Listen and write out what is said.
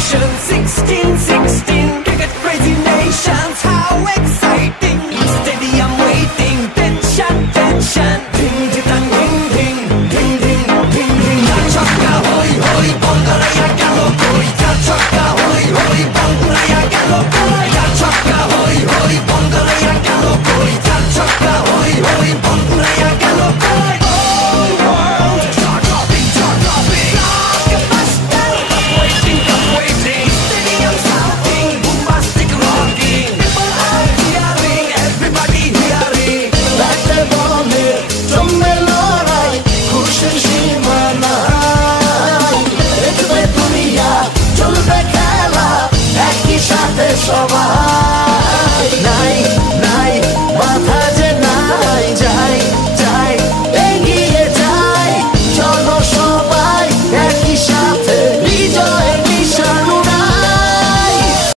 16, 16, cricket crazy nations, how exciting! Stadium waiting, tension, tension. Ding, ding, ding, ding, ding, ding, ding, ding. Chaka, hoy, hoy, Bongaraya galo koi. Chaka, hoy, hoy, Bongaraya galo koi. Chaka, hoy, hoy, Bongaraya galo koi. Chaka, hoy, hoy, Bongaraya galo koi. All world, chaka-bing, chaka-bing. Blockbuster, come waiting. Stadium shouting, bombastic rocking. People are cheering, everybody hearing. ব্যাটে বলে জমে লড়াই, খুশির সীমা নাই। দেখবে দুনিয়া, চলবে খেলা, একই সাথে সবাই।